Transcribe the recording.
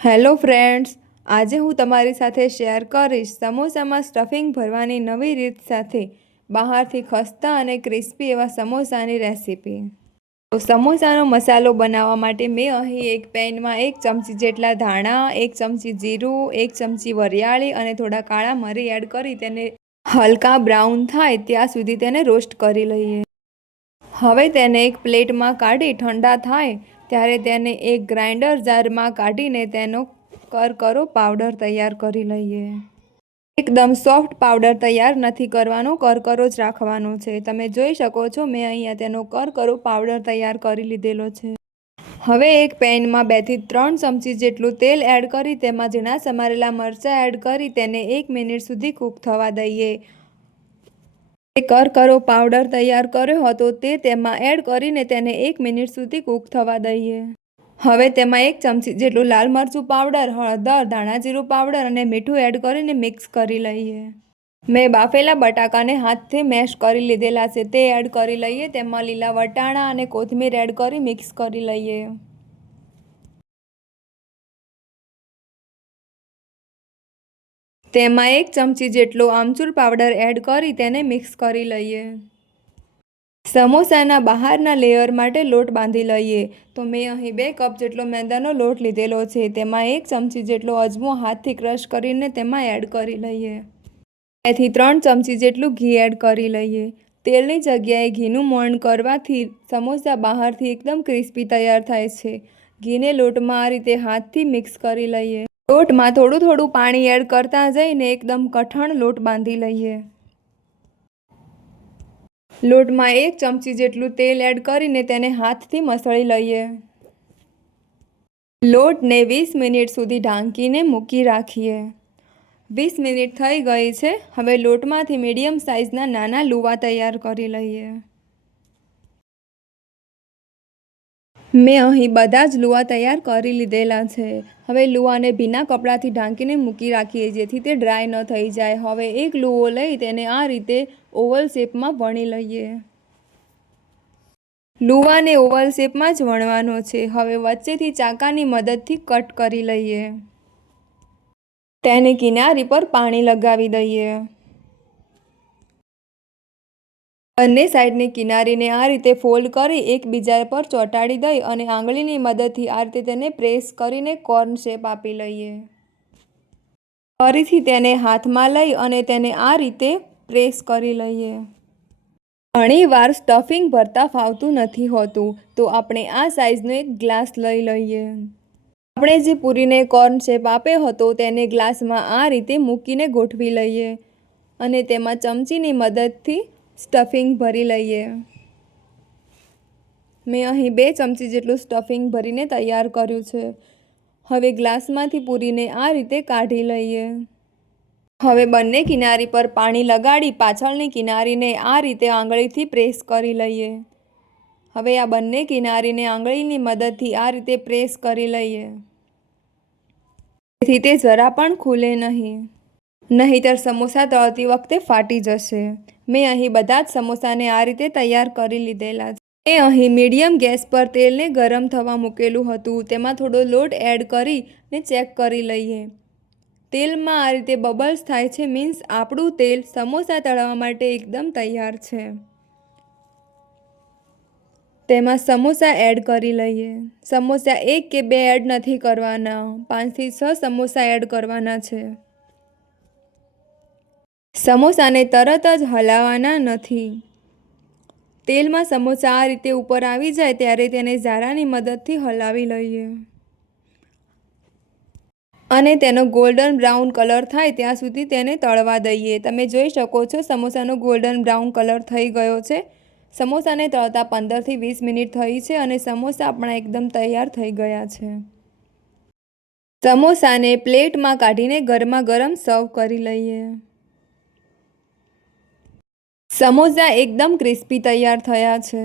Hello friends, આજે હું તમારી સાથે શેર કરીશ સમોસામાં સ્ટફિંગ ભરવાની નવી રીત સાથે બહારથી ખસ્તા અને ક્રિસ્પી એવા સમોસાની રેસીપી. તો સમોસાનો મસાલો બનાવવા માટે મેં અહીં એક પેનમાં એક ચમચી જેટલા ધાણા, એક ચમચી જીરું, એક ચમચી વરિયાળી અને થોડા કાળા મરી એડ કરી તેને હલકા બ્રાઉન થાય ત્યાં સુધી તેને રોસ્ટ કરી લઈએ. હવે તેને એક પ્લેટમાં કાઢી ઠંડા થાય ત્યારે તેને એક ગ્રાઇન્ડર જારમાં કાઢીને તેનો કરકરો પાવડર તૈયાર કરી લઈએ. એકદમ સોફ્ટ પાવડર તૈયાર નથી કરવાનો, કરકરો જ રાખવાનો છે. તમે જોઈ શકો છો, મેં અહીંયા તેનો કરકરો પાવડર તૈયાર કરી લીધેલો છે. હવે એક પેનમાં બેથી ત્રણ ચમચી જેટલું તેલ એડ કરી, તેમાં ઝીણા સમારેલા મરચાં એડ કરી, તેને એક મિનિટ સુધી કૂક થવા દઈએ. કરકરો પાવડર તૈયાર કર્યો હતો તે તેમાં એડ કરીને તેને એક મિનિટ સુધી કૂક થવા દઈએ. હવે તેમાં એક ચમચી જેટલું લાલ મરચું પાવડર, હળદર, ધાણાજીરું પાવડર અને મીઠું એડ કરીને મિક્સ કરી લઈએ. મેં બાફેલા બટાકાને હાથથી મેશ કરી લીધેલા છે તે એડ કરી લઈએ. તેમાં લીલા વટાણા અને કોથમીર એડ કરી મિક્સ કરી લઈએ. તેમાં એક ચમચી જેટલો આમચૂર પાવડર એડ કરી તેને મિક્સ કરી લઈએ. સમોસાના બહારના લેયર માટે લોટ બાંધી લઈએ. તો મેં અહીં બે કપ જેટલો મેંદાનો લોટ લીધેલો છે. તેમાં એક ચમચી જેટલો અજમો હાથથી ક્રશ કરીને તેમાં એડ કરી લઈએ. બેથી ત્રણ ચમચી જેટલું ઘી એડ કરી લઈએ. તેલની જગ્યાએ ઘીનું મોણ કરવાથી સમોસા બહારથી એકદમ ક્રિસ્પી તૈયાર થાય છે. ઘીને લોટમાં આ રીતે હાથથી મિક્સ કરી લઈએ. લોટમાં થોડું થોડું પાણી એડ કરતા જઈને એકદમ કઠણ લોટ બાંધી લઈએ. લોટમાં એક ચમચી જેટલું તેલ એડ કરીને તેને હાથથી મસળી લઈએ. લોટને વીસ મિનિટ સુધી ઢાંકીને મૂકી રાખીએ. વીસ મિનિટ થઈ ગઈ છે, હવે લોટમાંથી મીડિયમ સાઇઝના નાના લુવા તૈયાર કરી લઈએ. મેં અહીં બધા જ લુવા તૈયાર કરી લીધેલા છે. હવે લુવાને ભીના કપડાથી ઢાંકીને મૂકી રાખીએ જેથી તે ડ્રાય ન થઈ જાય. હવે એક લુવો લઈ તેને આ રીતે ઓવલ શેપમાં વણી લઈએ. લુવાને ઓવલ શેપમાં જ વણવાનો છે. હવે વચ્ચેથી ચાકાની મદદથી કટ કરી લઈએ. તેને કિનારી પર પાણી લગાવી દઈએ. બંને સાઈડની કિનારીને આ રીતે ફોલ્ડ કરી એકબીજા પર ચોંટાડી દઈ અને આંગળીની મદદથી આ રીતે તેને પ્રેસ કરીને કોર્ન શેપ આપી લઈએ. ફરીથી તેને હાથમાં લઈ અને તેને આ રીતે પ્રેસ કરી લઈએ. ઘણીવાર સ્ટફિંગ ભરતા ફાવતું નથી હોતું, તો આપણે આ સાઇઝનો એક ગ્લાસ લઈ લઈએ. આપણે જે પૂરીને કોર્ન શેપ આપ્યો હતો, તેને ગ્લાસમાં આ રીતે મૂકીને ગોઠવી લઈએ અને તેમાં ચમચીની મદદથી સ્ટફિંગ ભરી લઈએ. મેં અહીં બે ચમચી જેટલું સ્ટફિંગ ભરીને તૈયાર કર્યું છે. હવે ગ્લાસમાંથી પૂરીને આ રીતે કાઢી લઈએ. હવે બંને કિનારી પર પાણી લગાડી પાછળની કિનારીને આ રીતે આંગળીથી પ્રેસ કરી લઈએ. હવે આ બંને કિનારીને આંગળીની મદદથી આ રીતે પ્રેસ કરી લઈએ. તેથી તે જરા પણ ખુલે નહીં. નહીંતર સમોસા તળતી વખતે ફાટી જશે. મેં અહીં બધા જ સમોસાને આ રીતે તૈયાર કરી લીધેલા છે. મેં અહીં મીડિયમ ગેસ પર તેલને ગરમ થવા મૂકેલું હતું. તેમાં થોડો લોટ એડ કરીને ચેક કરી લઈએ. તેલમાં આ રીતે બબલ્સ થાય છે મીન્સ આપણું તેલ સમોસા તળવા માટે એકદમ તૈયાર છે. તેમાં સમોસા એડ કરી લઈએ. સમોસા એક કે બે એડ નથી કરવાના. પાંચથી છ સમોસા એડ કરવાના છે. સમોસાને તરત જ હલાવવાના નથી. તેલમાં સમોસા આ રીતે ઉપર આવી જાય ત્યારે તેને ઝારાની મદદથી હલાવી લઈએ. અને તેનો ગોલ્ડન બ્રાઉન કલર થાય ત્યાં સુધી તેને તળવા દઈએ. તમે જોઈ શકો છો સમોસાનો ગોલ્ડન બ્રાઉન કલર થઈ ગયો છે. સમોસાને તળતા પંદરથી વીસ મિનિટ થઈ છે અને સમોસા આપણા એકદમ તૈયાર થઈ ગયા છે. સમોસાને પ્લેટમાં કાઢીને ગરમા ગરમ સર્વ કરી લઈએ. સમોસા એકદમ ક્રિસ્પી તૈયાર થયા છે.